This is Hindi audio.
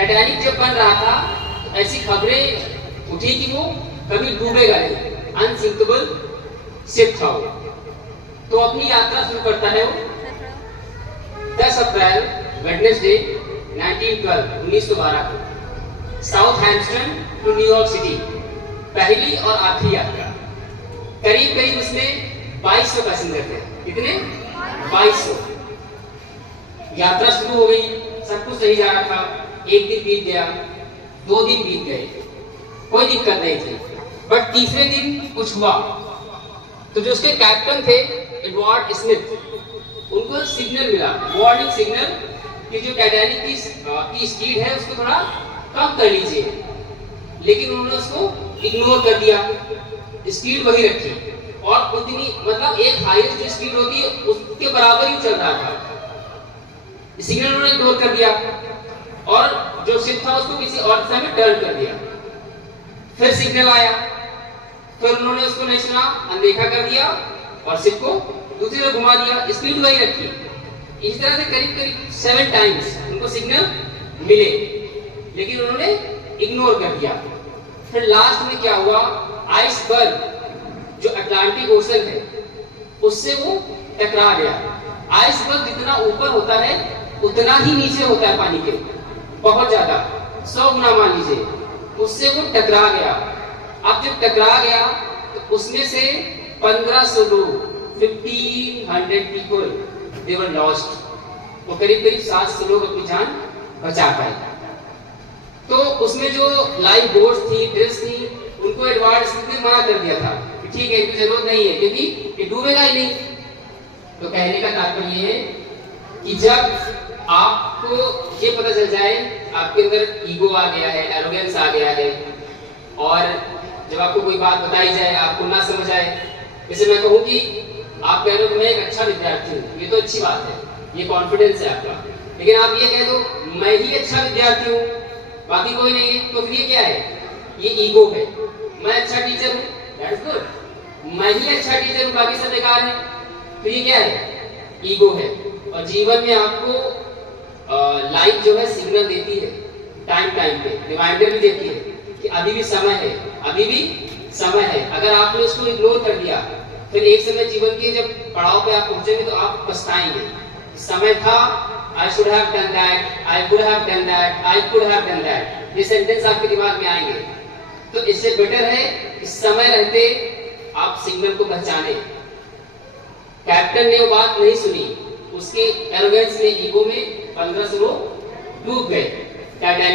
टाइटैनिक जब बन रहा था तो ऐसी खबरें उठी कि वो कभी डूबेगा नहीं, अनसिंकेबल शिप था वो। तो अपनी यात्रा शुरू करता है वो 10 अप्रैल वेडनेसडे 1912 को Southampton to New York City, पहली और आखिरी यात्रा। करीब करीब उसमें 2200 पैसेंजर थे। कितने? 2200। यात्रा शुरू हो गई, सब कुछ सही जा रहा था। एक दिन बीत गया, 2 दिन बीत गए, कोई दिक्कत नहीं थी। बट तीसरे दिन कुछ हुआ तो जो उसके कैप्टन थे एडवर्ड स्मिथ, उनको सिग्नल मिला, वार्निंग सिग्नल, कि जो टाइटैनिक की स्पीड है उसको थोड़ा कम कर लीजिए। लेकिन उन्होंने उसको इग्नोर कर दिया, स्पीड वही रखी और उतनी मतलब एक हाईएस्ट जो स्पीड होती है उसके बराबर ही चल रहा था। सिग्नल उन्होंने इग्नोर कर दिया और जो शिप था उसको किसी और दिशा में टर्न कर दिया। फिर सिग्नल आया, फिर उन्होंने उसको नहीं सुना, अनदेखा कर दिया और शिप को दूसरी तरफ घुमा दिया, स्पीड वही रखी। इस तरह से करीब करीब 7 टाइम्स उनको सिग्नल मिले, लेकिन उन्होंने इग्नोर कर दिया। फिर लास्ट में क्या हुआ, आइसबर्ग जो अटलांटिक ओशन है उससे वो टकरा गया। आइसबर्ग जितना ऊपर होता है उतना ही नीचे होता है पानी के, बहुत ज्यादा, 100 गुना मान लीजिए। उससे वो टकरा गया। अब जब टकरा गया तो उसमें से 1500 लोग, 1500 पीपल, दे वर लॉस्ट। वो करीब करीब 700 लोग अपनी जान बचा पाए। तो उसमें जो लाइफ बोट्स थी, ड्रेस थी, उनको एडवर्ड स्मिथ ने मना कर दिया था कि ठीक है, इतनी जरूरत नहीं है क्योंकि ये डूबेगा ही नहीं। तो कहने का तात्पर्य ये है कि जब आपको ये पता चल जाए आपके अंदर ईगो आ गया है, एरोगेंस आ गया है, और जब आपको कोई बात बताई जाए आपको ना समझ आए, जैसे मैं कहूँ कि आप कह रहे हो कि मैं एक अच्छा विद्यार्थी हूँ, ये तो अच्छी बात है, ये कॉन्फिडेंस है आपका। लेकिन आप ये कह दो मैं ही अच्छा विद्यार्थी हूँ, बाकी कोई नहीं है, तो फिर ये क्या है? ये ईगो है। मैं अच्छा टीचर हूँ, दैट्स गुड। मैं ही अच्छा टीचर हूँ, बाकी सब बेकार है, तो ये क्या है? ईगो है। और जीवन में आपको लाइफ जो है सिग्नल देती है, टाइम टाइम पे रिमाइंडर भी देती है कि अभी भी समय है, अभी भी समय है। अगर आपने उसको इग्नोर कर दिया फिर एक समय जीवन के जब पड़ाव पे आप पहुंचेंगे तो आप पछताएंगे। समय था, I should have done that, I could have done that, I could have done that, ये सेंटेंस आपके दिमाग में आएंगे। तो इससे बेटर है कि समय रहते आप सिग्नल को पहचाने। कैप्टन ने वो बात नहीं सुनी, उसके एरोगेंस में, ईगो में 1500 लोग डूब गए। टाइटैनिक